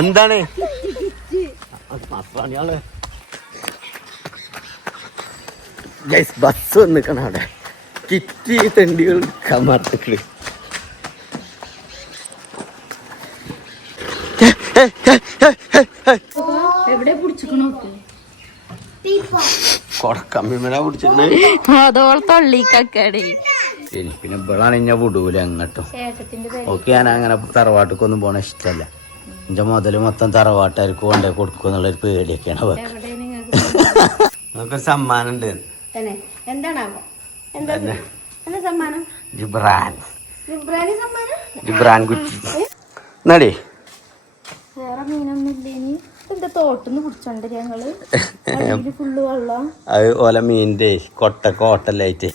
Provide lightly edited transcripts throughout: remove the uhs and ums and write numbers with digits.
എന്താണ് ബസ് വന്നിക്കണ അവിടെ കിറ്റി തെണ്ടികൾ കമാർത്തിക്കല്. പിന്നെ ഇവളാണ് ഞാൻ വിടൂല അങ്ങോട്ടും. ഓക്കെ, ഞാൻ അങ്ങനെ തറവാട്ടിക്കൊന്നും പോണ ഇഷ്ടല്ല. എന്റെ മുതല് മൊത്തം തറവാട്ടുകാർക്ക് കൊണ്ടേ കൊടുക്കും എന്നുള്ളൊരു പേടിയൊക്കെയാണ്. നമുക്കൊരു സമ്മാനം ഉണ്ട്. ജിബ്രാൻ കുറ്റി എന്നാടേ. അത് ഓല മീനിന്റെ കോട്ടല്ലായിട്ട്.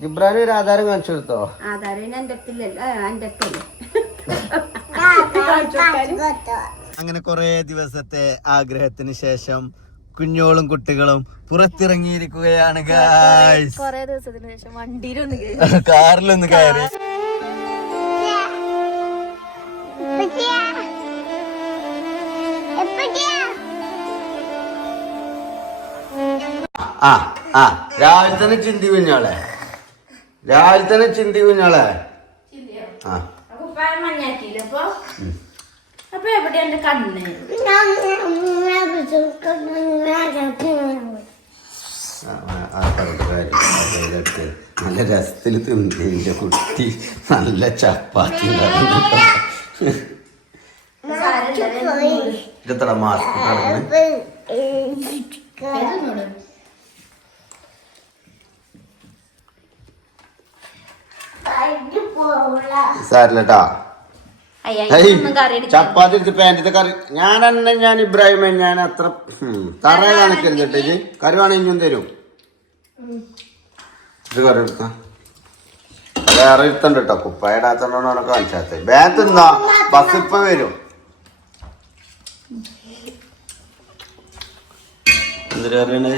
ജിബ്രാൻ ഒരു ആധാരം കാണിച്ചു കൊടുത്തോ? അങ്ങനെ കുറെ ദിവസത്തെ ആഗ്രഹത്തിന് ശേഷം കുഞ്ഞോളും കുട്ടികളും പുറത്തിറങ്ങിയിരിക്കുകയാണ്. കാറിലൊന്ന് കയറി. രാവിലെ തന്നെ ചിന്തി കുഞ്ഞോളെ, രാവിലെ തന്നെ ചിന്തി കുഞ്ഞോളെ. അപ്പൊ എവിടെയാ എന്റെ കണ്ണ്? നല്ല രസത്തിൽ തിന്നിന്റെ കുട്ടി നല്ല ചപ്പാത്തി ഇതെത്ര മാസ്ക് സാരില്ലട്ടാ. ചപ്പാത്തി എടുത്ത് പാൻറ്റത്തെ കറി ഞാൻ ഇബ്രാഹിമെ ഞാൻ അത്ര തറ കാണിക്കരുത് കേട്ടോ. കറി വേണം ഇഞ്ഞും തരും. ഇത് കറി എടുത്ത വേറെ ഇരുത്തണ്ട് കേട്ടോ. കുപ്പായിടാത്തോണ്ടാണ് കാണിച്ചാത്ത. ബാഗ് തിന്നാ ബസ് ഇപ്പൊ വരും. എന്തൊരു കറിയാണ്?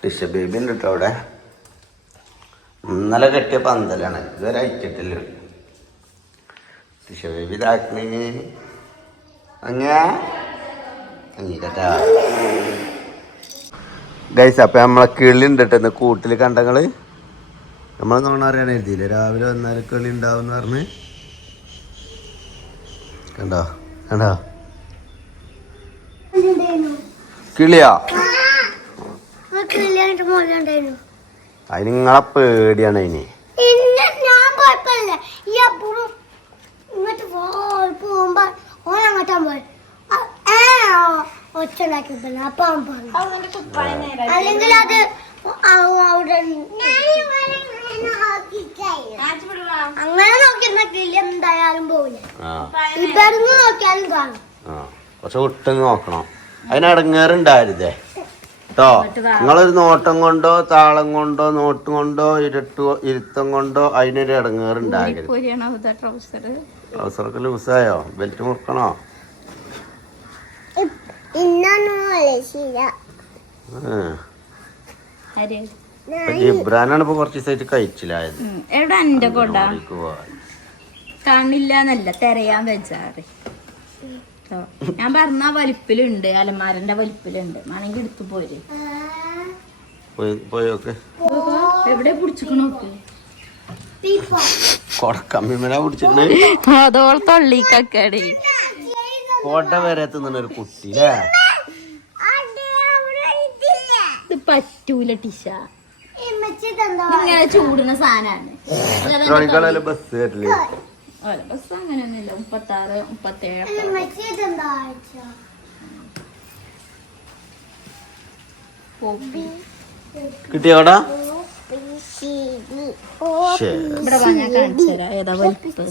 ടിഷ ബേബി ഉണ്ട് കേട്ടോ അവിടെ. ഇന്നലെ കെട്ടിയ പന്തലാണ്, ഇതുവരെ അയച്ചിട്ടില്ല. Tisha baby ഇതാക്കണേ അങ്ങേട്ടാ guys. അപ്പൊ നമ്മളെ കിളി ഉണ്ട് കേട്ടോ ഇന്ന് കൂട്ടില്. കണ്ടങ്ങള് നമ്മളെ നോണറിയാണ് എഴുതിയില്ലേ, രാവിലെ വന്നാലും കിളി ഉണ്ടാവും എന്ന് പറഞ്ഞ്. കണ്ടോ കണ്ടോ കിളിയാ? അതിന് നിങ്ങളെ പേടിയാണ്. അതിന് അല്ലെങ്കിൽ അത് അങ്ങനെ നോക്കിയിരുന്ന കിളി എന്തായാലും പോവില്ല. ഇവിടുന്ന് നോക്കിയാലും കാണും. പക്ഷെ വിട്ട് നോക്കണം. അതിനടങ്ങേറുണ്ടായിരുന്നേ കേട്ടോ. നിങ്ങളൊരു നോട്ടം കൊണ്ടോ താളം കൊണ്ടോ നോട്ടം കൊണ്ടോ ഇരുത്തം കൊണ്ടോ അതിനൊരു ഇടങ്ങേറുണ്ടാകരുത്. ട്രൗസറൊക്കെ ലൂസായോ? ബെൽറ്റ് മുറുക്കണോ? ജിബ്രാനാണ് ഇപ്പൊ കുറച്ച് ദിവസമായിട്ട് കഴിച്ചില്ലായത്. കാണില്ല തെരയാൻ വെച്ചാറ്. ഞാൻ പറഞ്ഞ വലിപ്പിലുണ്ട്, അലമാരന്റെ വലിപ്പിലുണ്ട്. വേണമെങ്കിൽ എടുത്തു പോര്. പോയോക്കെ എവിടെ പിടിച്ചിക്കണോക്ക്? അതോളം തൊള്ളിക്കടി കോട്ട വരെ തിന്നൊരു കുട്ടി പറ്റൂല. ടിഷ ഇങ്ങനെ ചൂടുന്ന സാധനമാണ്. ബസ് വരില്ലേ? ബസ് അങ്ങനെയൊന്നുമില്ല. 36, 37. കിട്ടിയോടാ? ഇവിടെ ഞാൻ കാണിച്ചു തരാം ഏതാ വലിപ്പം.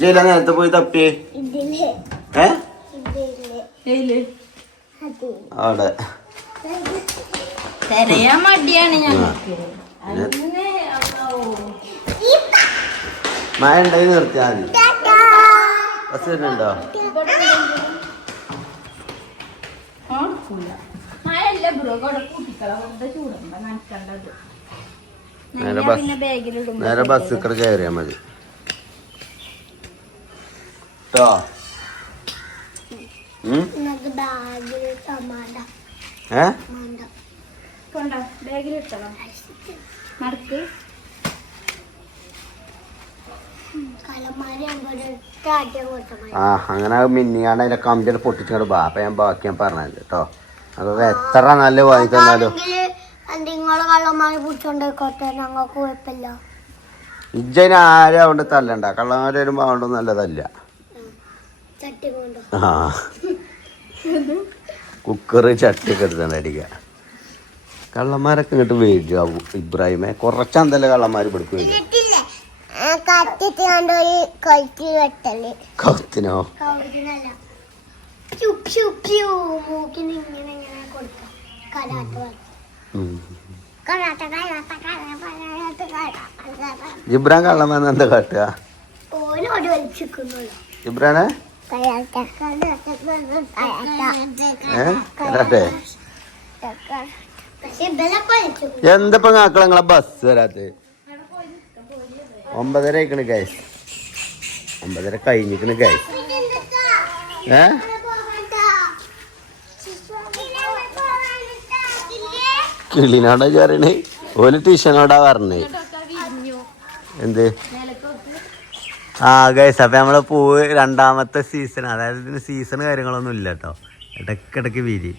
ജയില നേരത്തെ പോയി തപ്പിയേ അവിടെ തിരയാൻ മടിയാണ് ഞങ്ങൾക്ക്. മഴ ഉണ്ടായി നിർത്തിയാൽ മതി. ബസ് വരുന്നുണ്ടോ? മഴയല്ല ബ്രോ, കൂടെ കൂട്ടിക്കളാം. വെറുതെ ചൂടുമ്പോ നനക്കണ്ടത്. പിന്നെ ബാഗിലിടും. നേരെ ബസ് ഇക്കടെ കയറിയാ മതി കേട്ടോ. ബാഗിലിട്ടോ നടക്ക്. ആ അങ്ങനെ മിന്നിയാണ്ട് അതിന്റെ കമ്പിയുടെ പൊട്ടിച്ചോണ്ട് ബാ. അപ്പൊ ബാക്കി ഞാൻ പറഞ്ഞത് കേട്ടോ. അതൊക്കെ എത്ര നല്ല വാങ്ങി തന്നാലും ഇജ്ജന് ആരും അവിടെ തല്ലണ്ട. കള്ളന്മാര് വരുമ്പോ അവിടെ നല്ലതല്ല. ആ കുക്കറ് ചട്ടിയൊക്കെ എടുത്തണ്ട അടിക്കുക. കള്ളന്മാരൊക്കെ ഇങ്ങോട്ട് വരും. ഇബ്രാഹിമെ കുറച്ചെന്തല്ലേ കള്ളന്മാര് പിടിക്കും വരും. കൗത്തിനോ? ജിബ്രാൻ കള്ളന്മാർ എന്താ കാട്ടുക? ജിബ്രാനെ എന്തപ്പോ കാക്കളങ്ങളെ ബസ് വരാത്ത? 9:30 ആയിക്കണ് ഗൈസ്. 9:30 കഴിഞ്ഞിക്കണ് ഗൈസ്. കിളിനോടാ ചേരണേ. ഓല് ട്യൂഷനോടാ പറഞ്ഞേ. എന്ത്? ആ ഗൈസ്, അപ്പൊ നമ്മള് പൂവ് രണ്ടാമത്തെ സീസൺ. അതായത് ഇതിന് സീസൺ കാര്യങ്ങളൊന്നും ഇല്ല കേട്ടോ. ഇടക്കിടക്ക് വിരി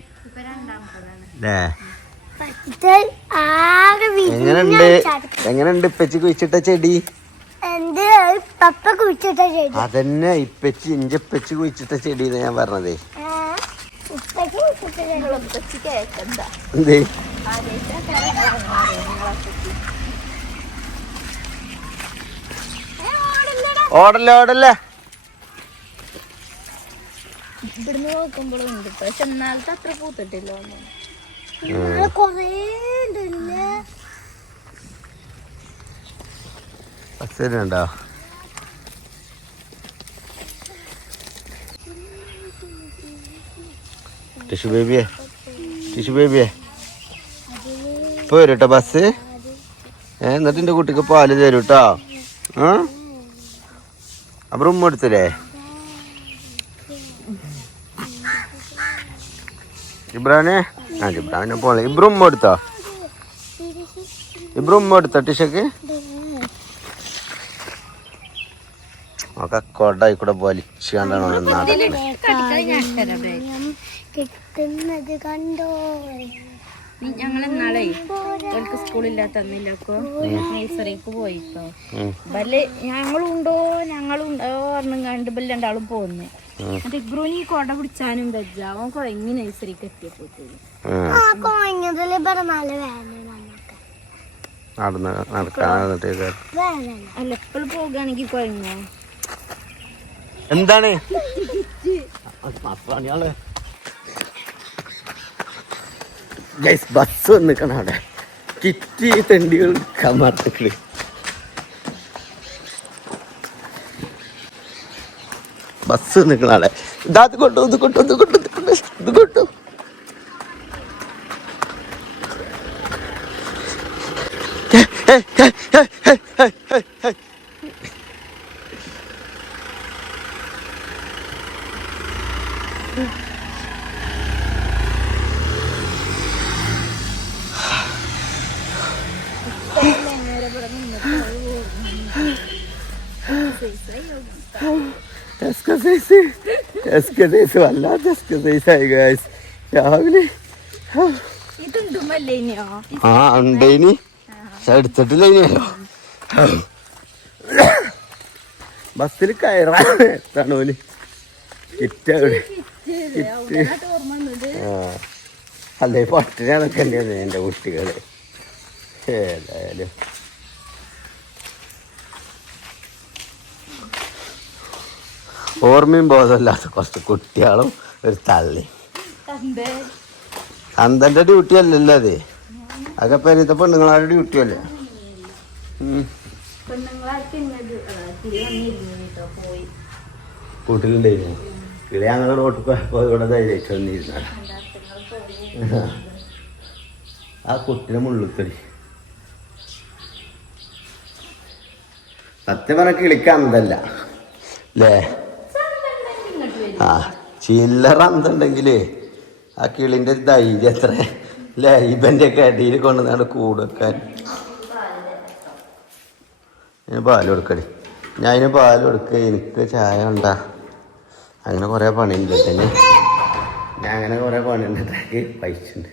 അല്ലേ? എങ്ങനെയുണ്ട് ഇപ്പച്ചി കുഴിച്ചിട്ട ചെടി? അതന്നെ ഇപ്പച്ചി ഇഞ്ചപ്പച്ചി കുഴിച്ചിട്ട ചെടി ഞാൻ പറഞ്ഞതേ. എന്തേ ഓടല്ലേ ഓടല്ലേ? ഇവിടുന്ന് നോക്കുമ്പോഴും ഉണ്ട്. പക്ഷെ എന്നാലത്തെ അത്ര പൂത്തിട്ടില്ല. ഉണ്ടോ? ടിഷു ബേബിയെ ഇപ്പൊ വരും കേട്ടോ ബസ്. എന്നിട്ട് എന്റെ കുട്ടിക്ക് പാല് തരും കേട്ടോ. അപ്പൊ റൂം എടുത്തില്ലേ? ഇബ്രാനെ ജിബ്രാനെ പോലെ ഇബ്രും എടുത്തോ? ഇബ്രും എടുത്തോ ടിഷക്ക്? ഒക്കെ കൊടായി കൂടെ വലിച്ചു കണ്ടാണ് കിട്ടുന്നത് കണ്ടോ. ഞങ്ങളെന്നാളേ ഓൾക്ക് സ്കൂളില്ലാത്ത അന്നില്ലൊക്കെ നഴ്സറിക്ക് പോയിട്ടോ. ബല് ഞങ്ങളുണ്ടോ പറഞ്ഞും കണ്ട് ബല് രണ്ടാളും പോന്ന്. മറ്റേ ഇഗ്രൂനി കൊട പിടിച്ചാനും വെച്ച അവൻ കുഴങ്ങി നഴ്സറിക്ക് എത്തിയപ്പോഴത്തേക്ക് അല്ല എപ്പോഴും പോകുകയാണെങ്കിൽ കുഴങ്ങോ. എന്താണ് ബസ് വന്നിക്കണ അവിടെ കിറ്റി തെണ്ടികൾ കമാർത്തക്കള്. ബസ് നിക്കണ അവിടെ. ഇത് കൊണ്ടു വല്ലാത്ത എക്സസൈസായി ഗൈസ് രാവിലെ. ആ ഉണ്ടേനി എടുത്തിട്ടില്ല ഇനിയല്ലോ. ബസ്സിൽ കയറാൻ എത്താണ് ഓല് കിറ്റ്. അല്ലേ പട്ടിണിയാണൊക്കെ തന്നെയാണ് എൻ്റെ കുട്ടികള്. ഏതായാലും ഓർമ്മയും ബോധമില്ലാത്ത കുറച്ച് കുട്ടികളും ഒരു തള്ളി. തന്തന്റെ ഡ്യൂട്ടി അല്ലല്ലോ അത്. അതൊക്കെ പെരുത്ത പെണ്ണുങ്ങളാരുടെ ഡ്യൂട്ടി അല്ലേ? കൂട്ടിലുണ്ടായിരുന്നു കിളി ഞങ്ങൾ റോട്ടിൽ പോയി ഇവിടെ ധൈര്യമായിട്ട് വന്നിരുന്ന ആ കുട്ടിനെ മുള്ളുക്കടി. സത്യം പറഞ്ഞ കിളിക്ക് അന്തല്ല അല്ലേ? ആ ചില്ലറ അന്തണ്ടെങ്കിലേ ആ കിളിൻ്റെ ധൈര്യം എത്ര അല്ലേ? ഇവൻ്റെ ഒക്കെ അടിയിൽ കൊണ്ടുവന്നാണ് കൂടെക്കാൻ. പാല് കൊടുക്കടി. ഞാൻ അതിന് പാല് കൊടുക്കുക, എനിക്ക് ചായ ഉണ്ടാ. അങ്ങനെ കുറേ പണിയുണ്ട് തന്നെ. ഞാൻ അങ്ങനെ കുറേ പണിയുണ്ടാക്കി പൈസയുണ്ട്.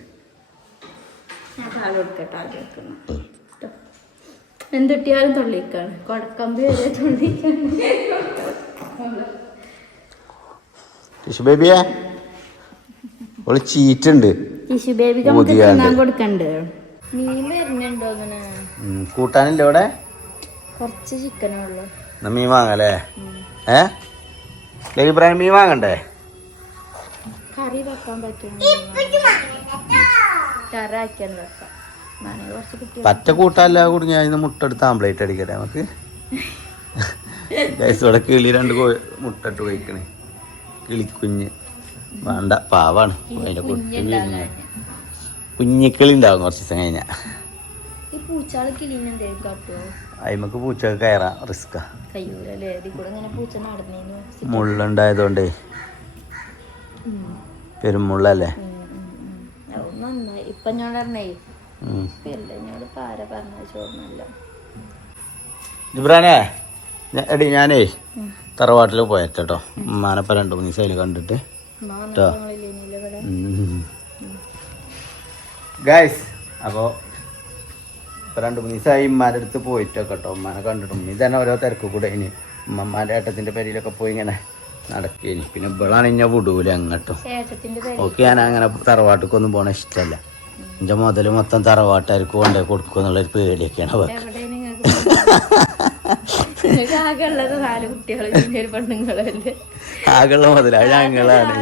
എന്തൊട്ടിയാലും തൊള്ളിക്കാണ് കൊടക്കമ്പി വരെ തൊള്ളിക്കാണ്. ടിഷു ബേബിയെ ഓള് ചീറ്റുണ്ട്. ടിഷു ബേബിക്ക് നമുക്ക് തിന്നാൻ കൊടുക്കണ്ട്. മീൻ വരുന്നുണ്ടോ അങ്ങനെ? കൂട്ടാനില്ല ഇവിടെ? കുറച്ച് ചിക്കനേ ഉള്ളു. എന്നാ മീൻ വാങ്ങല്ലേ? ഇബ്രാഹിം മീൻ വാങ്ങണ്ടേ? കറി വെക്കാൻ പറ്റും. കറി ആക്കിയാൽ വെക്കാം. പറ്റ കൂട്ടല്ല കൂടി ഞാൻ ഇന്ന് മുട്ട എടുത്ത് ആംപ്ലേറ്റ് അടിക്കട്ടെ നമുക്ക്. ഇവിടെ കിളി 2 മുട്ട ഇട്ട് കഴിക്കണേ. കിളിക്കുഞ്ഞ് വേണ്ട, പാവാണ്. അതിന്റെ കുട്ടി കുഞ്ഞിക്കിളി ഉണ്ടാവും കുറച്ച് ദിവസം കഴിഞ്ഞാ. അയിമക്ക് പൂച്ച കയറാം, റിസ്കാ. മുള്ളുണ്ടായതുകൊണ്ടേ, പെരുമുള്ളല്ലേ. ഇപ്പൊ ഞാൻ പറഞ്ഞേ ജിബ്രാനെ എടി ഞാനേ തറവാട്ടിൽ പോയേട്ടോ. ഉമ്മാനപ്പം 2-3 ദിവസം കണ്ടിട്ട് കേട്ടോ ഗൈസ്. അപ്പോൾ ഇപ്പോൾ 2-3 ദിവസമായി ഉമ്മാൻ്റെ അടുത്ത് പോയിട്ടൊക്കെ കേട്ടോ. ഉമ്മാനെ കണ്ടിട്ടും ഇതന്നെ ഓരോ തിരക്ക് കൂടെ. ഇനി ഉമ്മമാൻ്റെ ഏട്ടത്തിൻ്റെ പേരിലൊക്കെ പോയി ഇങ്ങനെ നടക്കേനി. പിന്നെ ഇവളാണ് ഇഞ്ഞ വിടൂല അങ്ങോട്ടും. ഓക്കെ, ഞാൻ അങ്ങനെ തറവാട്ടിക്കൊന്നും പോകണ ഇഷ്ടമല്ല. എൻ്റെ മുതൽ മൊത്തം തറവാട്ടുകാർക്ക് കൊണ്ടേ കൊടുക്കും എന്നുള്ളൊരു പേടിയൊക്കെയാണ് അവർക്ക്. ആകെയുള്ള മുതലാ ഞങ്ങളാണ്.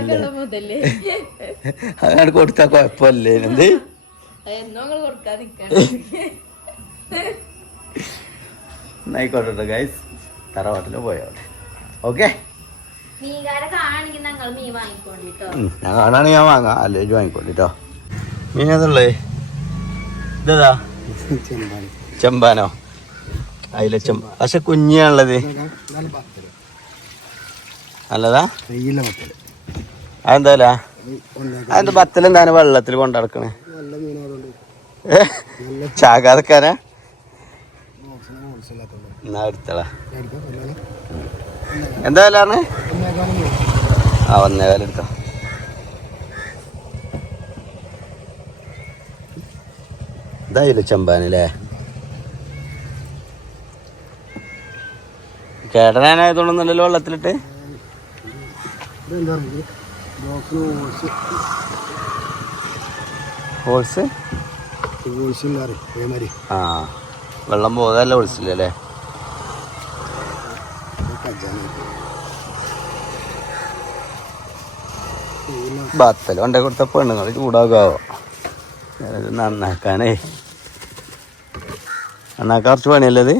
അങ്ങനെ കൊടുത്താ കുഴപ്പമില്ലേ? എന്ത് ആയിക്കോട്ടെ ഗൈസ്, തറവാട്ടിൽ പോയോട്ടെ. ഓക്കെ, ഞാൻ കാണാണെങ്കിൽ ഞാൻ വാങ്ങാം, അല്ലേ വാങ്ങിക്കോട്ടോ. മീൻ ഏതുള്ളേ? ഇതാ ചെമ്പാനോ? അതിലെ പക്ഷെ കുഞ്ഞാണുള്ളത്. നല്ലതാ? അതെന്താ അതെന്താ ബത്തലെന്താണ് വെള്ളത്തിൽ കൊണ്ടടക്കണേ? ചാകാതെക്കാനാ? എന്നാ എടുത്തളാ. എന്താ വില പറഞ്ഞേ? ആ 1 വില എടുത്തോ. ഇതായില്ല ചെമ്പാനല്ലേ? കേട്ടനായതുകൊണ്ടൊന്നുമല്ലല്ലോ വെള്ളത്തിലിട്ട്. ഹോൾസ് ആ വെള്ളം പോകാല്ല ഹോൾസില്ലല്ലേ? ബത്തല് കൊണ്ടേ കൊടുത്ത പെണ്ണുങ്ങൾ ചൂടാകാവോ? നന്നാക്കാനേ നന്നാക്കാൻ കുറച്ച് പണിയല്ലത്.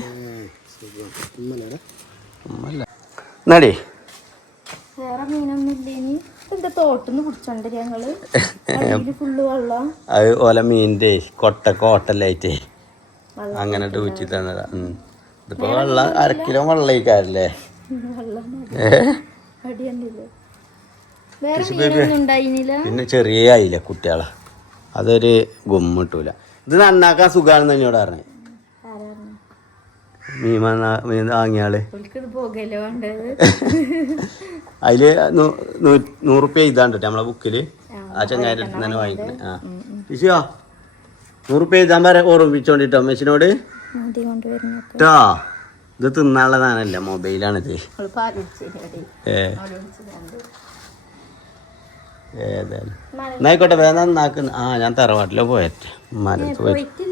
നടി അത് ഓല മീനിന്റെ കോട്ടല്ലായിട്ടേ അങ്ങനെ ഊറ്റി തന്നതാ. ഇതിപ്പോ വെള്ളം 1/2 കിലോ വെള്ളയിക്കാരല്ലേ? പിന്നെ ചെറിയ ആയില്ല കുട്ടികളെ, അതൊരു ഗുമ്മിട്ടൂല. ഇത് നന്നാക്കാൻ സുഖാണെന്ന് എന്നോട് പറഞ്ഞേ. മീൻ വാങ്ങിയാള് അതില് 100 റുപ്യ ഇതാണ്ട് നമ്മളെ ബുക്കില്. ആ ചങ്ങായിന്റെ അടുത്ത് തന്നെ വാങ്ങിക്കണേ. ആ ടീച്ചോ 100 റുപ്യ എഴുതാൻ ഓർമ്മിച്ചോണ്ടിട്ടോ മെച്ചിനോട് കേട്ടോ. ഇത് തിന്നാനുള്ളതാണല്ല, മൊബൈലാണിത്. ഏതായാലും എന്നായിക്കോട്ടെ, വേദന നന്നാക്കുന്ന. ആ ഞാൻ തറവാട്ടിലോ പോയറ്റേ ഉമ്മാനടുത്ത് പോയിട്ട്.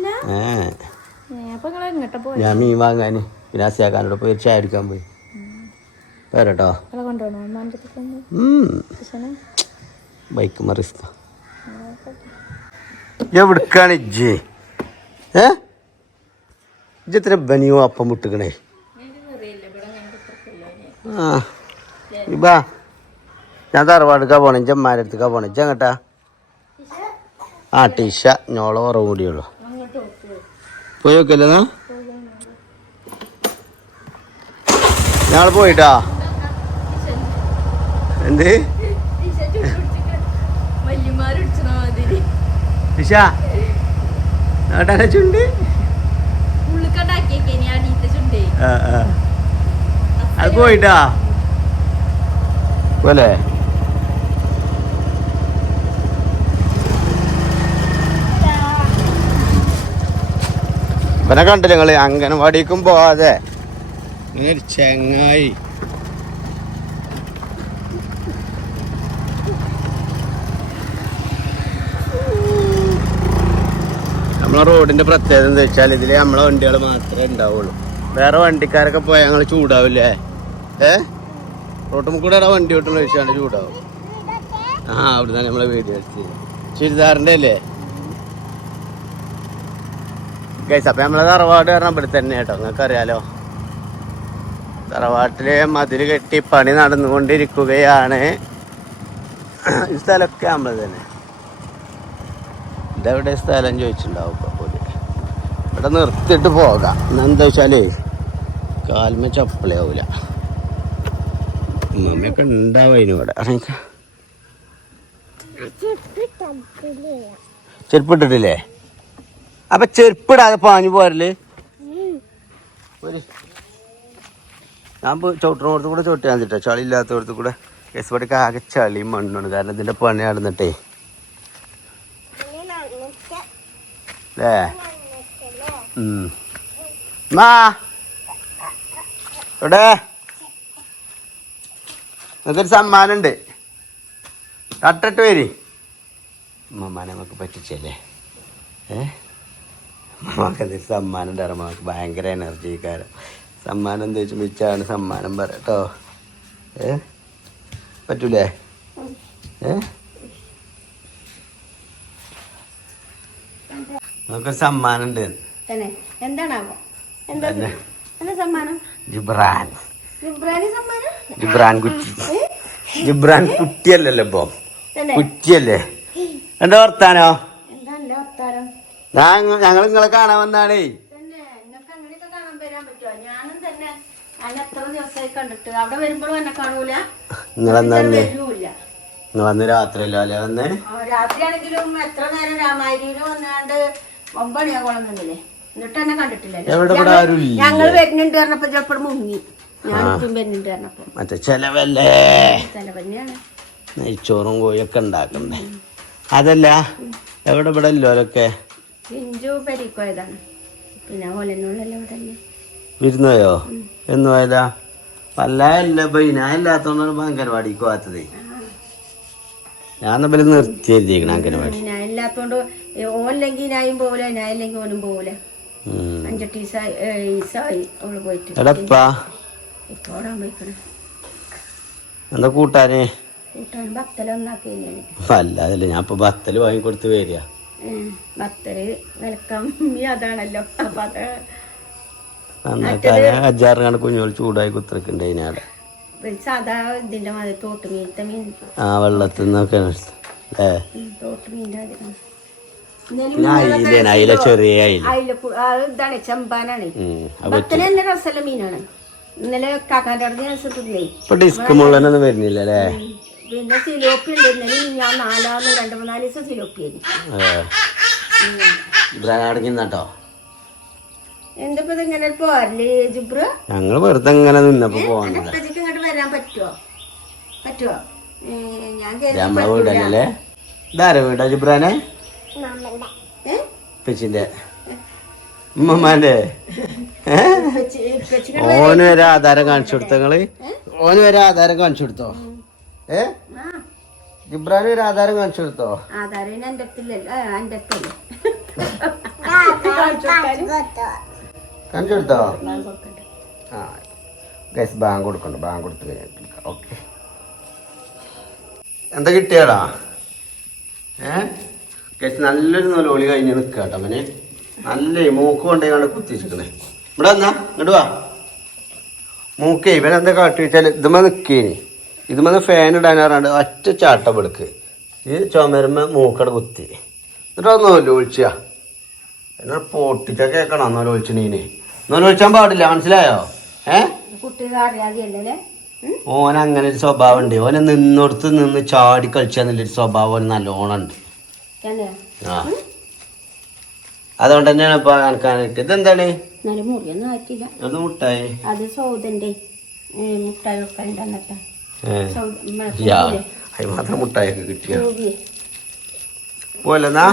ഞാൻ മീൻ വാങ്ങാന് പിന്നെ അസിയാക്കാനോട് പോയി ചായ അടിക്കാൻ പോയി. പോരട്ടോ, ബൈക്ക് റിസ്ക്. എവിടുക്കാണ് ഇജ്ജ്? ഇജ്ജത്ര ബനിയോ അപ്പം മുട്ടുക്കണേ. ആ ഇബാ ഞാൻ തറവാടുക്കാ പോണേ, ഇഞ്ചമ്മാരുടെ അടുത്തേക്കാ പോണേ. ഇജ്ജ അങ്ങട്ടാ? ആ ടീഷ ഞോള കുറവ് കൂടിയുള്ളൂ. പോയി നോക്കല്ലേ ഞങ്ങൾ പോയിട്ടാ. എന്ത് ടീഷ ചുണ്ട് അത് പോയിട്ടാ പോലെ. ഇവനെ കണ്ടില്ല നിങ്ങള് അംഗനവാടിക്കും പോവാതെ ഇങ്ങനെ ചെങ്ങായി. നമ്മളെ റോഡിന്റെ പ്രത്യേകത എന്താ വെച്ചാൽ ഇതില് നമ്മളെ വണ്ടികൾ മാത്രമേ ഉണ്ടാവുള്ളൂ. വേറെ വണ്ടിക്കാരൊക്കെ പോയാൽ ഞങ്ങൾ ചൂടാവില്ലേ? റോട്ടും കൂടെ വണ്ടി ഓട്ടുള്ള വെച്ചാണ്ട് ചൂടാവും. ആ അവിടുന്ന് നമ്മളെ വീഡിയോ എടുത്ത് ചുരിദാറിന്റെ അല്ലേ ഗൈസ്. അപ്പൊ നമ്മളെ തറവാട് കാരണം ഇവിടെ തന്നെ കേട്ടോ, നിങ്ങൾക്ക് അറിയാലോ. തറവാട്ടില് മതില് കെട്ടി പണി നടന്നുകൊണ്ടിരിക്കുകയാണ്. ഈ സ്ഥലമൊക്കെ നമ്മള് തന്നെ. ഇതെവിടെ സ്ഥലം ചോദിച്ചിട്ടുണ്ടാവും. ഇപ്പൊ ഇവിടെ നിർത്തിയിട്ട് പോകാം. എന്താ വെച്ചാലേ കാൽമ ചപ്പളേ ആവൂല. മമ്മിയൊക്കെ ഉണ്ടാവും അതിനിവിടെ. ചെരുപ്പിട്ടിട്ടില്ലേ? അപ്പൊ ചെരുപ്പിടാതെ പാഞ്ഞു പോരല്. ഞാൻ ചവിട്ടിനോടത്ത് കൂടെ ചവിട്ടിയാൻ ചിട്ടാ, ചളി ഇല്ലാത്തടത്ത് കൂടെ. എസ്പടിക്ക് ആകെ ചളിയും മണ്ണാണ്, കാരണം ഇതിന്റെ പണി നടന്നിട്ടേ അല്ലേ. മാ ഇവിടെ നിങ്ങൾക്കൊരു സമ്മാനമുണ്ട്, തട്ടിട്ട് വരി. അമ്മമാനെ നമുക്ക് പറ്റിച്ചല്ലേ. അമ്മക്ക് എന്തൊരു സമ്മാനം ഉണ്ട്. അമ്മക്ക് ഭയങ്കര എനർജിക്കാരം. സമ്മാനം എന്താ വെച്ചാൽ മിച്ചാണ് സമ്മാനം പറയട്ടോ. പറ്റൂലേ? നമുക്കൊരു സമ്മാനം ഉണ്ട്. ജിബ്രാൻ കുറ്റി. ജിബ്രാൻ കുറ്റിയല്ലല്ലോ ഇപ്പൊ, കുറ്റിയല്ലേ. എന്താ വർത്താനോ? ഞങ്ങൾ നിങ്ങളെ കാണാൻ വന്നാണേ. നിങ്ങളന്ന് രാത്രിയല്ലോ അല്ലേ വന്നേ? രാത്രിയാണെങ്കിലും എത്ര നേരം രാമായരിയില് വന്നാണ്ട് 9 മണിയാകോളം നിന്നില്ലേ, എന്നിട്ട് എന്നെ കണ്ടിട്ടില്ല. ഞങ്ങൾ വരുന്നുണ്ട് പറഞ്ഞപ്പോ ചിലപ്പോൾ മുങ്ങി. ഞാനിപ്പം വരുന്നുണ്ട് പറഞ്ഞപ്പോ മറ്റേ ചെലവല്ലേ, ചെലവന്നെയാണ്. നെയ്ച്ചോറും കോഴിയൊക്കെ ഉണ്ടാക്കണ്ടേ. അതല്ല എവിടെ ഇവിടെ ഇല്ലോലൊക്കെ പിഞ്ചു പെരിക്കോയതാണ്. പിന്നെ ഓലെന്നുള്ളല്ലോ ഇവിടെ വിരുന്നോയോ? എന്ന് പോയതാ? വല്ല ഞാൻ ഇല്ലാത്തോണ്ടാണ് അംഗനവാടിക്ക് പോകാത്തത്. ഞാൻ തമ്മിൽ നിർത്തി എഴുതിയേക്കണ അംഗനവാടി. ഞാൻ ഇല്ലാത്തോണ്ട് ഓല്ലെങ്കിൽ ഞാനും പോകൂല, ഞാൻ ഇല്ലെങ്കിൽ ഓനും പോകൂല. 5-8 ഈസായി അവള് പോയിട്ട്. എടപ്പാ ഇപ്പൊ ഓടാൻ പോയിക്കണേ. എന്താ കൂട്ടാന്? കൂട്ടാൻ ബത്തലൊന്നാക്കി. അല്ലാതല്ല ഞാൻ ഇപ്പൊ ബത്തല് വാങ്ങിക്കൊടുത്ത് വരിക. ബത്തല് വിലക്കമ്മി അതാണല്ലോ. അപ്പൊ അത് നന്നാക്കാന് 5-6 കുഞ്ഞോൾ ചൂടായി കുത്തിറക്കണ്ടേ അതിനാടെ. സാധാ ഇതിന്റെ മാതിരി തോട്ട് മീനത്തെ മീൻ. ആ വെള്ളത്തിൽ നിന്നൊക്കെ തോട്ട് മീൻ്റെ അയില, ചെറിയ അയില. ഇതാണ് ചെമ്പാനാണ്. ബത്തല് നല്ല രസമുള്ള മീനാണ്. ഇന്നലെ കാക്കാൻ്റെ അവിടെ ദിവസത്തില്ലേ. ഇപ്പൊ ഡിസ്ക് മുള്ളനൊന്നും വരുന്നില്ല അല്ലേ? പിന്നെ സിലോപ്പി ഉണ്ട്. ഇന്നലെ ഞാൻ 2-3 ദിവസം സിലോപ്പി ആയിരുന്നു. എന്തപ്പോ ഇങ്ങനെ പോരല്ലേ ജിബ്ര? ഞങ്ങള് വെറുതെ ഇങ്ങനെ നിന്നപ്പോ പോവാൻ ഇങ്ങോട്ട് വരാൻ പറ്റുമോ? ഞാൻ നമ്മളെ വീടല്ലേ. ഇതാരെ വീടാ ജിബ്രാനെ? പെച്ചിന്റെ ഉമ്മമാന്റെ. ഓന് വരെ ആധാരം കാണിച്ചു കൊടുത്തോ നിങ്ങള്? ഓന് വരെ ആധാരം കാണിച്ചു കൊടുത്തോ? ജിബ്രാന് ഒരു ആധാരം കാണിച്ചു കൊടുത്തോ? ആധാരം എന്റെ കാണിച്ചു കൊടുത്തോ? ആ ഗൈസ് ബാങ്ക് കൊടുക്കണ്ട, ബാങ്ക് കൊടുത്ത് കഴിഞ്ഞിട്ട്. ഓക്കെ എന്താ കിട്ടിയാടാ? ഗൈസ് നല്ലൊരു നലോളി കഴിഞ്ഞ് നിൽക്കുക കേട്ടോ അവന്. നല്ലേ മൂക്ക് കൊണ്ടേക്കാണ്ട് കുത്തിച്ചിരിക്കണേ. ഇവിടെ വന്നാ ഇങ്ങോട്ട് വാ. മൂക്കേ ഇവനെന്താ കാട്ടി വെച്ചാൽ ഇതുമ്മ നിൽക്കേനി, ഇതുമ്മ ഫാൻ ഇടാനാറാണ്ട് ഒറ്റ ചാട്ട വെളുക്ക് ഈ ചുമരുമ്മ മൂക്കട കുത്തി. എന്നിട്ട് ഒന്നല്ലോ ഒഴിച്ചാ എന്നോട് പൊട്ടിച്ച കേക്കണം. ഒന്നോല ഒഴിച്ചണീന് ഒന്നോല ഒഴിച്ചാൻ പാടില്ല, മനസ്സിലായോ? ഓൻ അങ്ങനെ ഒരു സ്വഭാവം ഉണ്ട്. ഓനെ നിന്നോടത്ത് നിന്ന് ചാടി കളിച്ചാന്നുള്ളൊരു സ്വഭാവം ഓന് നല്ലോണം ഉണ്ട്. ആ അതുകൊണ്ട് തന്നെയാണ് ഇപ്പൊ കണക്കാനിട്ട്. ഇതെന്താണ് അത് മുട്ടായി? അത് സൗദന്റെ മുട്ടായി മാത്രം മുട്ടായൊക്കെ കിട്ടിയ പോലെന്നാ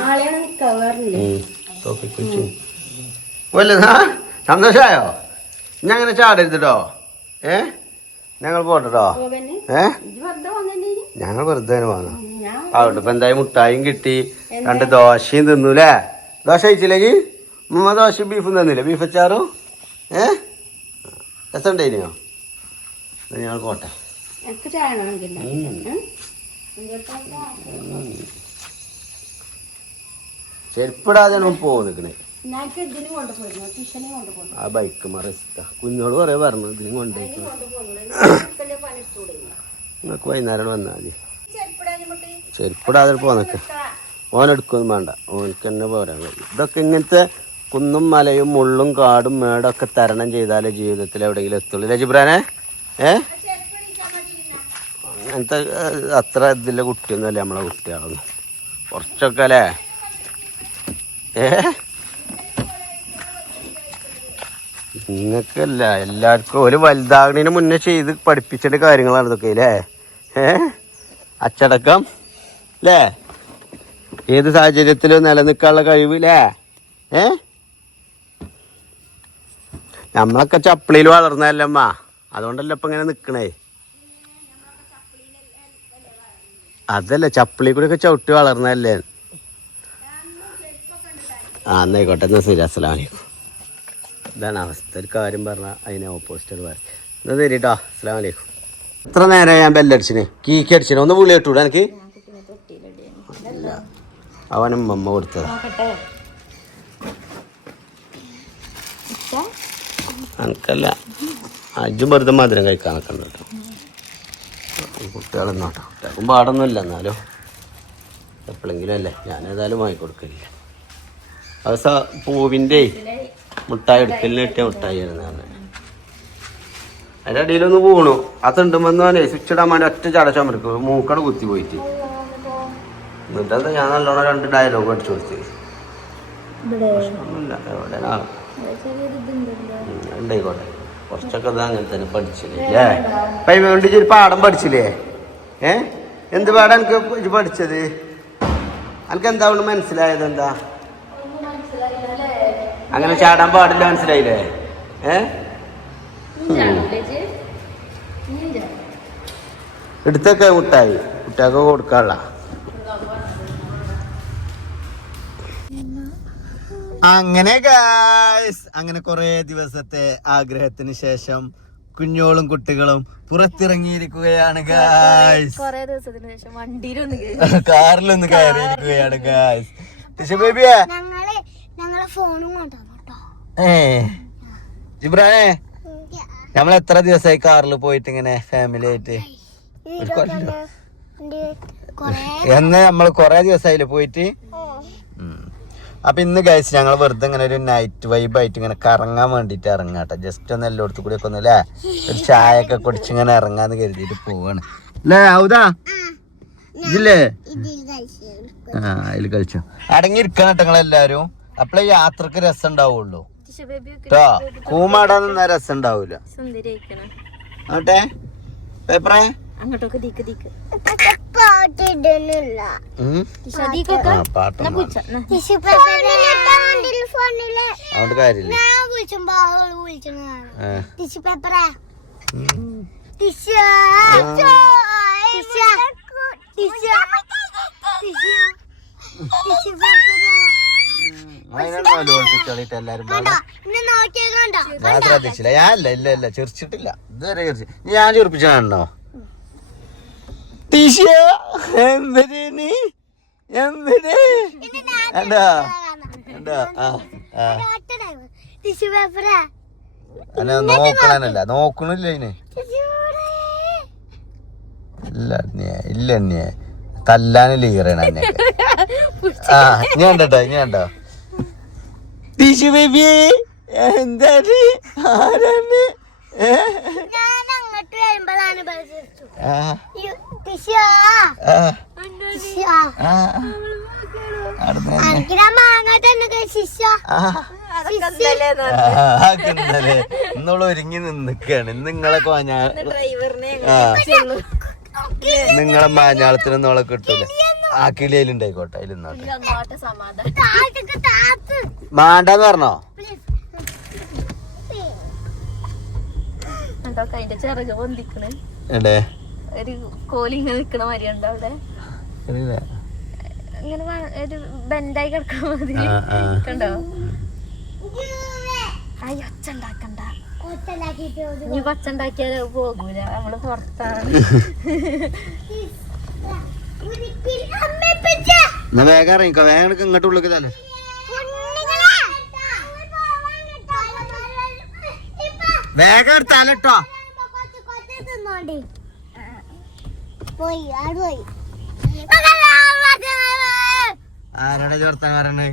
സന്തോഷായോ? ഞാൻ അങ്ങനെ ചാടരുതട്ടോ. ഞങ്ങൾ പോട്ടോ. ഞങ്ങൾ വെറുതെ വാങ്ങാം. അവിടെ ഇപ്പൊ എന്തായാലും മുട്ടായും കിട്ടി, 2 ദോശയും തിന്നൂലേ? ദോശ കഴിച്ചില്ലെങ്കിൽ ഉമ്മ ദോശ ബീഫും തന്നില്ലേ? ബീഫ് അച്ചാറും രസമുണ്ടേനോ? ഞങ്ങൾ പോട്ടെ. ചെരുപ്പിടാതെ പോകുന്നേ. ആ ബൈക്ക് മറിച്ചിട്ട കുഞ്ഞോട് കുറെ പറഞ്ഞു ഇതിനും കൊണ്ടേക്കും. നിങ്ങൾക്ക് വൈകുന്നേരം വന്നാൽ മതി. ചെരുപ്പിടാതെ പോന്നൊക്കെ ഓനെടുക്കൊന്നും വേണ്ട, ഓനക്ക് തന്നെ പോരാൻ കഴിയും. ഇതൊക്കെ ഇങ്ങനത്തെ കുന്നും മലയും മുള്ളും കാടും മേടൊക്കെ തരണം ചെയ്താലേ ജീവിതത്തിൽ എവിടെയെങ്കിലും എത്തുള്ളൂ. രജിബ്രാനെ അങ്ങനത്തെ അത്ര ഇതിലെ കുട്ടിയൊന്നുമല്ലേ നമ്മളെ കുട്ടികളൊന്നും. കുറച്ചൊക്കെ അല്ലേ? നിങ്ങൾക്കല്ല, എല്ലാവർക്കും ഒരു വലുതാകുന്നതിന് മുന്നേ ചെയ്ത് പഠിപ്പിച്ചിട്ട് കാര്യങ്ങളാണ് ഇതൊക്കെ അല്ലേ? അച്ചടക്കം അല്ലേ? ഏത് സാഹചര്യത്തിലും നിലനിൽക്കാനുള്ള കഴിവ് അല്ലേ? നമ്മളൊക്കെ ചപ്പിളിയിൽ വളർന്നതല്ലമ്മ, അതുകൊണ്ടല്ല ഇപ്പം ഇങ്ങനെ നിൽക്കണേ. അതല്ല, ചപ്പിളി കൂടെ ഒക്കെ ചവിട്ടി വളർന്നതല്ലേ. എന്നായിക്കോട്ടെ, എന്നാ ശരി. അസ്സലാമലൈക്കും. ഇതാണ് അവസ്ഥ. ഒരു കാര്യം പറഞ്ഞാൽ അതിനെ ഓപ്പോസിറ്റ് പറയും. എന്നാ ശരി കേട്ടോ, അസ്സലാമലൈക്കും. എത്ര നേരം ഞാൻ ബെല്ലടിച്ചിന്, കീക്ക് അടിച്ചിന്? ഒന്ന് വിളി കേട്ടൂടെ എനിക്ക്? അല്ല, അവനും മമ്മ കൊടുത്തതാ. എനിക്കല്ല, അജ്ജും വെറുതെ മധുരം കഴിക്കാനൊക്കെ ഉണ്ട് കേട്ടോ. കുട്ടികളെന്നോട്ടോ, കുട്ടികൾക്കും പാടൊന്നുമില്ല, എന്നാലും എപ്പോഴെങ്കിലും അല്ലേ. ഞാനേതായാലും വാങ്ങിക്കൊടുക്കില്ല. അത് പൂവിൻ്റെ മുട്ടായി എടുക്കലിന് കിട്ടിയ മുട്ടായി ആയിരുന്നു. അതിൻ്റെ അടിയിലൊന്ന് വീണു. അത് ഉണ്ടുമെന്നേ സ്വിച്ച് ഇടാൻ വേണ്ടി ഒറ്റ ചടച്ചാൻ പറ്റും, മൂക്കട കുത്തി പോയിട്ട്. എന്നിട്ടത് ഞാൻ നല്ലോണം 2 ഡയലോഗ് അടിച്ചു കൊടുത്ത്. പ്രശ്നമൊന്നുമില്ല, എവിടെ ഉണ്ടായിക്കോട്ടെ. കുറച്ചൊക്കെ ഇത് അങ്ങനെ തന്നെ പഠിച്ചില്ലേ? പൈമ ഒരു പാഠം പഠിച്ചില്ലേ? എന്ത് പാഠം എനിക്ക് പഠിച്ചത്? എനിക്ക് എന്താ കൊണ്ട് മനസ്സിലായത്? എന്താ അങ്ങനെ ചാടാൻ പാടില്ല, മനസ്സിലായില്ലേ? എടുത്തൊക്കെ മുട്ടായി കുട്ടികൾക്ക് കൊടുക്കാനുള്ള. അങ്ങനെ ഗായ്സ്, അങ്ങനെ കുറെ ദിവസത്തെ ആഗ്രഹത്തിന് ശേഷം കുഞ്ഞോളും കുട്ടികളും പുറത്തിറങ്ങിയിരിക്കുകയാണ് ഗായ്സ്. കാറിലൊന്ന് കയറിയിരിക്കുകയാണ് ഗായ്സ്. ബേബിയെ ജിബ്രാനെ, നമ്മൾ എത്ര ദിവസമായി കാറിൽ പോയിട്ട് ഇങ്ങനെ ഫാമിലി ആയിട്ട്? എന്ന് നമ്മൾ കൊറേ ദിവസമായില്ലേ പോയിട്ട്. അപ്പൊ ഇന്ന് ഗൈസ് ഞങ്ങൾ വെറുതെ ഇങ്ങനെ ഒരു നൈറ്റ് വൈബ് ആയിട്ട് ഇങ്ങനെ കറങ്ങാൻ വേണ്ടിട്ട് ഇറങ്ങാട്ടെ. ജസ്റ്റ് ഒന്ന് എല്ലായിടത്തും കൂടി ഒക്കെ ഒന്ന് അല്ലേ, ഒരു ചായ ഒക്കെ കുടിച്ച് ഇങ്ങനെ ഇറങ്ങാന്ന് കരുതിയിട്ട് പോവാണ് അല്ലേ? ഔതാ ഇതില്ലേ? അതിൽ കളിച്ചോ. അടങ്ങിയിരിക്കണം കേട്ടോ നിങ്ങളെല്ലാരും, അപ്പളേ യാത്രക്ക് രസം ഉണ്ടാവുള്ളൂ കേട്ടോ. കൂമാടാൻ നിന്നാ രസം ഉണ്ടാവൂല. ആട്ടെ പേപ്പറേ അതുകൊണ്ട് കാര്യമില്ല. എല്ലാരും ഞാൻ ശ്രദ്ധിച്ചില്ല. ഞാനല്ല, ഇല്ല ഇല്ല ചിരിച്ചിട്ടില്ല ഇതുവരെ. ഞാൻ ചിരിപ്പിച്ചാണോ? അല്ല നോക്കണല്ല നോക്കണില്ല അതിന് ഇല്ല എണ്ണിയെ തല്ലാനല്ലേ ഈറണ എന്നെ ആ ഞാൻ കണ്ടോ ഇനി കണ്ടോ ടിഷ്യൂ ബേബി എന്താണ് ആരാണ് ഇന്നോള് ഒരുങ്ങി നിക്കാണ് നിങ്ങളെ നിങ്ങളെ മാഞ്ഞാളത്തിനൊന്നും അവളെ കിട്ടൂല ആ കിളിയിലുണ്ടായിക്കോട്ടെ അതിലിന്നോട്ടെ മാണ്ടാന്ന് പറഞ്ഞോ അതിന്റെ ചിറക് പൊന്തിക്കണ് എടേ ഒരു കോലി ഇങ്ങനെ നിക്കണ മാതിരി ഉണ്ടോ അവിടെ ഇങ്ങനെ ഒരു ബെൻഡായി കിടക്കണ മാതിരി കണ്ടോ അയ്യോ ഒച്ച ഉണ്ടാക്കണ്ട ഇനി ഒച്ച ഉണ്ടാക്കിയാൽ പോകൂല നമ്മള് പുറത്താണ് വേഗം ഇറങ്ങിക്കോ വേഗം ഇങ്ങോട്ട് ഉള്ളിക്കല്ലേ വേഗം എടുത്താലോ ആരാണ് ചേർത്താൻ പറയണേ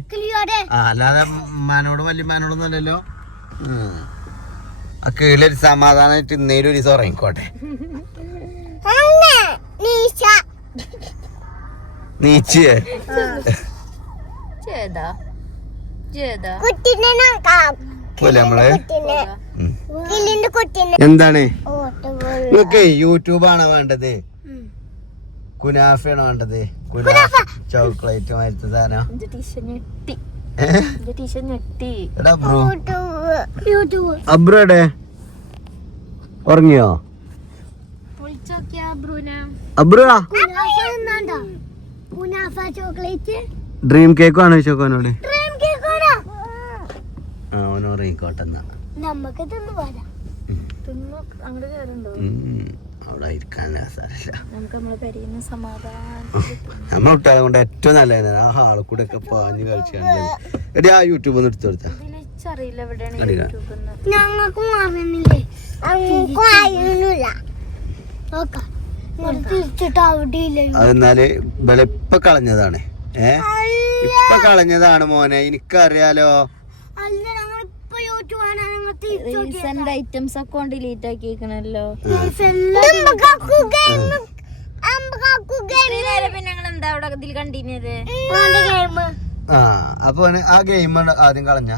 അല്ലാതെ മാനോടും വല്യമാനോടൊന്നും അല്ലല്ലോ ആ കീഴിലൊരു സമാധാനായിട്ട് ഇന്നേലും ഒരു ദിവസം ഉറങ്ങിക്കോട്ടെ നീച്ചേ എന്താണ് നിങ്ങക്ക് യൂട്യൂബാണോ വേണ്ടത് കുനാഫയാണോ വേണ്ടത് കുനാഫ ചോക്ലേറ്റ് മാറ്റ സാധനം അബ്രോടെ ഉറങ്ങിയോ അബ്രോ ഡ്രീം കേക്ക് ആണോ ചോക്കോനോട് അവൻ ഉറങ്ങിക്കോട്ടെ എന്നാ അവിടെ ഇരിക്കാനല്ല സാരമില്ല നമ്മളെ കുട്ടികളെ കൊണ്ട് ഏറ്റവും നല്ലതാണ് ആ ഹാളിൽ കൂടെ ഒക്കെ പാഞ്ഞ് കളിച്ചാണ് എടി ആ യൂട്യൂബ് ഒന്ന് എടുത്തു കൊടുത്താ അതെന്നാല് ഇപ്പൊ കളഞ്ഞതാണ് ഇപ്പൊ കളഞ്ഞതാണ് മോനെ എനിക്കറിയാലോ ഐറ്റംസ് ഒക്കെ ഡിലീറ്റ് ആക്കിയിരിക്കണല്ലോ പിന്നെ ഞങ്ങൾ എന്താ അവിടെ ഇതിൽ കണ്ടിന്യത് അപ്പൊ ആ ഗെയിം ആദ്യം കളഞ്ഞ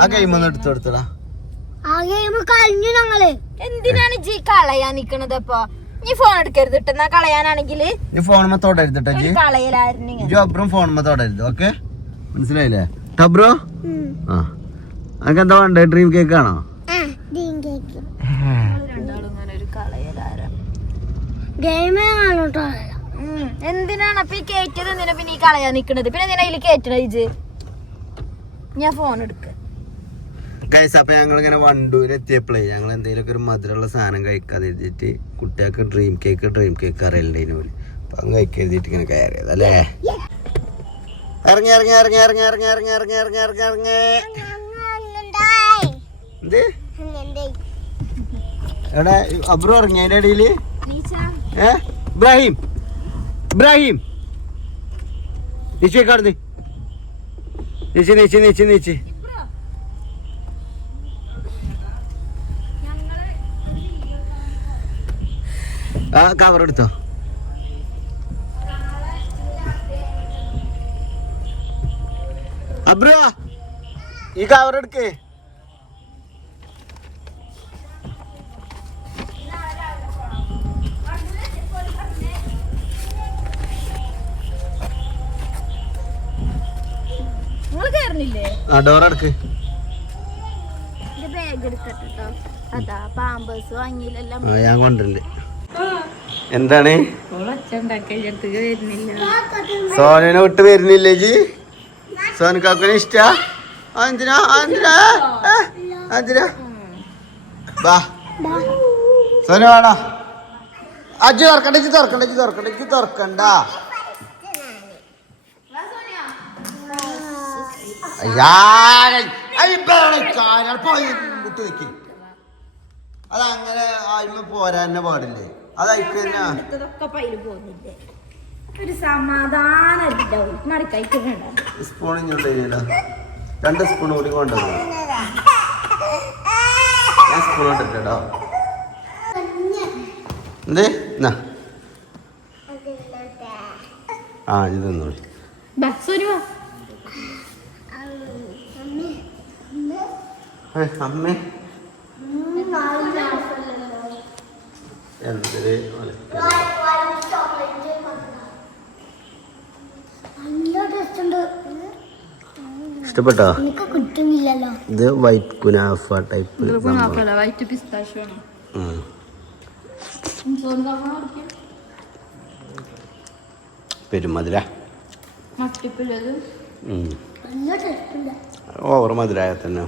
ആ ഗെയിം ഒന്ന് എടുത്തു കൊടുത്തടാ എന്തിനാണ് ജി കളയാൻ നിക്കണത് അപ്പൊ നീ ഫോൺ എടുക്കരുത് ഇട്ടെന്നാ കളയാനാണെങ്കിൽ നീ ഫോൺ തൊടരുത് അബ്രും ഫോൺ തൊടരുത് ഓക്കെ മനസ്സിലായില്ലേ ടബ്രോ ആ അനക്ക് എന്താ വേണ്ടേ ഡ്രീം കേക്ക് ആണോ എന്തിനാണ് അപ്പൊ ഈ കേറ്റത് എന്തിനാ പിന്നെ ഈ കളയാൻ നിക്കണത് പിന്നെ എന്തിനാ ഇതിൽ കേറ്റണ ഇജ് ഞാൻ ഫോൺ എടുക്ക ഗൈസ് അപ്പൊ ഞങ്ങൾ ഇങ്ങനെ വണ്ടൂര് എത്തിയപ്പോഴേ ഞങ്ങൾ എന്തെങ്കിലുമൊക്കെ ഒരു മധുരമുള്ള സാധനം കഴിക്കാൻ എഴുതിയിട്ട് കുട്ടികൾക്ക് ഡ്രീം കേക്ക് അറിയണ്ടേന് പോലെ അപ്പൊ അങ്ങ് കഴിക്കാൻ എഴുതിയിട്ട് ഇങ്ങനെ കയറിയത് അല്ലേ ഇറങ്ങി ഇറങ്ങി ഇറങ്ങി ഇറങ്ങി ഇറങ്ങി ഇറങ്ങി ഇറങ്ങി ഇറങ്ങി ഇറങ്ങി ഇറങ്ങി എന്ത് എവിടെ അബ്രു ഇറങ്ങി അതിന്റെ ഇടയില് ഇബ്രാഹിം ഇബ്രാഹിം നീച്ചേ കാടുന്ന് നീച്ച് നീച്ച് നീച്ച് നീച്ച് ആ കവർ എടുത്തോ അബ്രു ഈ കവർ എടുക്കേ ആ ഡോർ എടുക്ക് ഞാൻ കൊണ്ടുണ്ട് എന്താണ് സോനനെ വിട്ട് വരുന്നില്ലേ ജി സോനക്കാക്കുനെ ഇഷ്ടാ എന്തിനാ എന്തിനാ എന്തിനാ ബാ സോന വേണോ അജ്ജി തുറക്കണ്ട ഇജ്ജ് തുറക്കണ്ട ഇജ്ജ് തുറക്കണ്ട ഇജ്ജ് തുറക്കണ്ട അതങ്ങനെ ആയ്മ പോരാന്നെ പാടില്ലേ അതായിട്ട് പോകുന്നില്ലേ ഒരു സമാധാനം സ്പൂൺ ഇങ്ങോട്ടോ 2 സ്പൂൺ കൂടി കൊണ്ടുവന്നു ഞാൻ സ്പൂൺ ഇട്ടിട്ടോ എന്തേ എന്നാ ആ ഇത് തന്നോളി അമ്മേ എന്തൊരു ഇഷ്ടപ്പെട്ടോ ഇത് വൈറ്റ് കുനാഫ ടൈപ്പ് പെരുമധുര ഓവർ മധുരായ തന്നെ